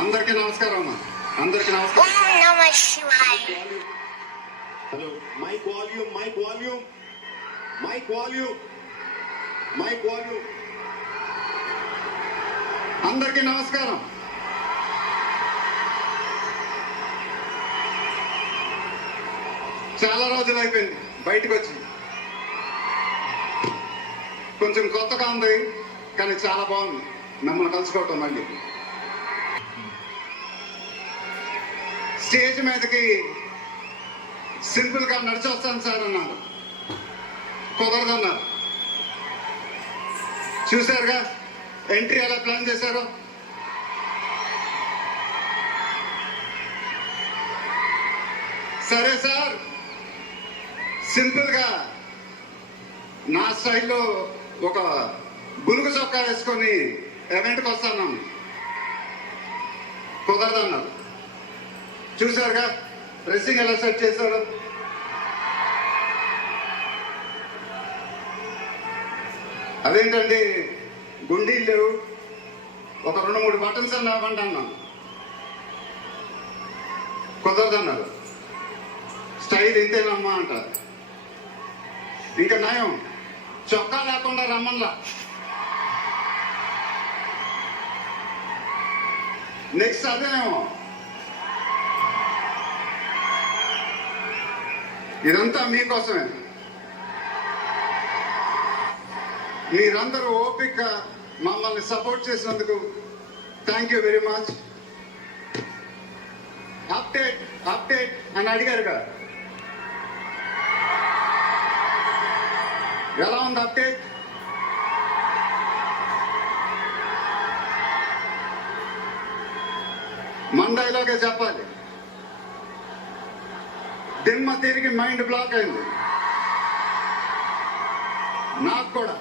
అందరికీ నమస్కారం అమ్మా. అందరికీ నమస్కారం. Hello, mic volume, mic volume, mic volume, mic volume. అందరికీ నమస్కారం. చాలా రోజులు అయిపోయింది బయటకు వచ్చి. కొంచెం కొత్తగా ఉంది కానీ చాలా బాగుంది మిమ్మల్ని కలుసుకోవటం. మళ్ళీ స్టేజ్ మీదకి సింపుల్ గా నడిచి వస్తాను సార్ అన్నారు. కుదరదన్నారు. చూశారుగా ఎంట్రీ ఎలా ప్లాన్ చేశారో. సరే సార్, సింపుల్ గా నా స్టైల్లో ఒక బులుగు చొక్కా వేసుకొని ఈవెంట్కి వస్తాను. కుదరదన్నారు. చూశారుగా డ్రెస్సింగ్ ఎలా సెట్ చేశారు. అదేంటండి గుండీలు ఒక 2-3 బటన్స్ అన్న ఇవ్వండి అన్నాను. కుదరదన్నారు. స్టైల్ ఇంతేనమ్మా అంటారు. ఇంకా నయం చొక్కా లేకుండా రమ్మన్లా. నెక్స్ట్ అదేనేమో. ఇదంతా మీకోసమే. మీరందరూ ఓపికగా మమ్మల్ని సపోర్ట్ చేసినందుకు thank you very much. Update update అని అడిగారుగా, ఎలా ఉంది అప్డేట్? మండైలోకే చెప్పాలి. దిమ్మ తిరిగి మైండ్ బ్లాక్ అయింది నాకు కూడా.